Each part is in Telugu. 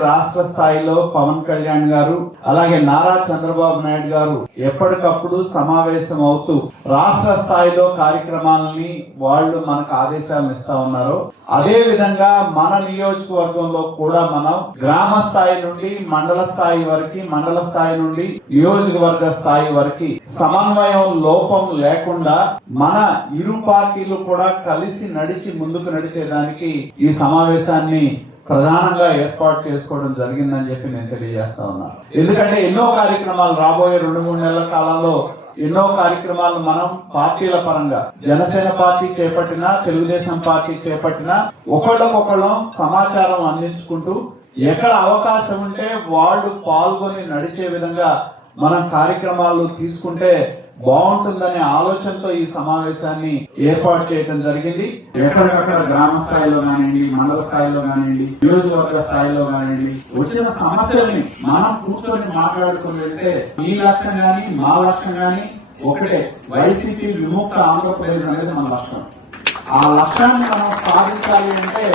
రాష్ట్ర స్థాయిలో పవన్ కళ్యాణ్ గారు అలాగే నారా చంద్రబాబు నాయుడు గారు ఎప్పటికప్పుడు సమావేశం అవుతూ రాష్ట్ర స్థాయిలో కార్యక్రమాలని వాళ్ళు మనకు ఆదేశాలు ఇస్తా ఉన్నారు. అదే విధంగా మన నియోజకవర్గంలో కూడా మనం గ్రామ స్థాయి నుండి మండల స్థాయి వరకు, మండల స్థాయి నుండి నియోజకవర్గ స్థాయి వరకు సమన్వయం లోపం లేకుండా మన ఇరు పార్టీలు కూడా కలిసి నడిచి ముందుకు నడిచేదానికి ఈ సమావేశాన్ని ప్రధానంగా ఏర్పాటు చేసుకోవడం జరిగిందని చెప్పి నేను తెలియజేస్తా ఉన్నాను. ఎందుకంటే ఎన్నో కార్యక్రమాలు రాబోయే 2-3 నెలల కాలంలో ఎన్నో కార్యక్రమాలు మనం పార్టీల పరంగా జనసేన పార్టీ చేపట్టినా, తెలుగుదేశం పార్టీ చేపట్టినా ఒకళ్ళకొకళ్ళం సమాచారం అందించుకుంటూ ఎక్కడ అవకాశం ఉంటే వాళ్ళు పాల్గొని నడిచే విధంగా మనం కార్యక్రమాలు తీసుకుంటే బాగుంటుందనే ఆలోచనతో ఈ సమావేశాన్ని ఏర్పాటు చేయడం జరిగింది. ఎక్కడికక్కడ గ్రామ స్థాయిలో కానివ్వండి, మండల స్థాయిలో కానివ్వండి, నియోజకవర్గ స్థాయిలో కానివ్వండి వచ్చిన సమస్యల్ని మనం కూర్చొని మాట్లాడుకుని వెళ్తే మీ లక్ష్యం గాని మా లక్ష్యం గాని ఒకటే, వైసీపీ విముక్త ఆంధ్రప్రదేశ్ అనేది మన లక్ష్యం. ఆ లక్ష్యాన్ని మనం సాధించాలి అంటే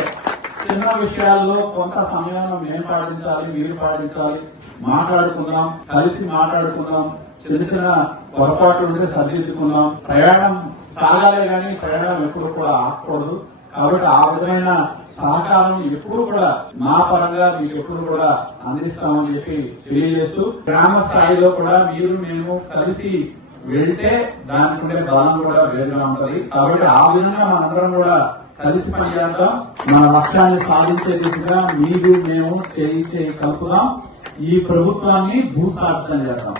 చిన్న విషయాల్లో కొంత సమయంలో మేము పాటించాలి, మీరు పాటించాలి, మాట్లాడుకుందాం, కలిసి మాట్లాడుకుందాం, చిన్న చిన్న పొరపాట్లు ఉంటే సరిదిద్దుకుందాం. ప్రయాణం సాగాలే కానీ ప్రయాణం ఎప్పుడు కూడా ఆగకూడదు. కాబట్టి ఆ విధమైన సహకారం ఎప్పుడు కూడా మా పరంగా మీకు ఎప్పుడు కూడా అందిస్తామని చెప్పి తెలియజేస్తూ, గ్రామ స్థాయిలో కూడా మీరు మేము కలిసి వెళ్తే దానికి ఉండే బలం కూడా వేరుగా ఉంటది. కాబట్టి ఆ విధంగా మనందరం కూడా కలిసి పనిచేద్దాం. మన లక్ష్యాన్ని సాధించే దిశగా మీరు మేము చేయి కలుపుదాం. ఈ ప్రభుత్వాన్ని భూస్థాపితం చేద్దాం.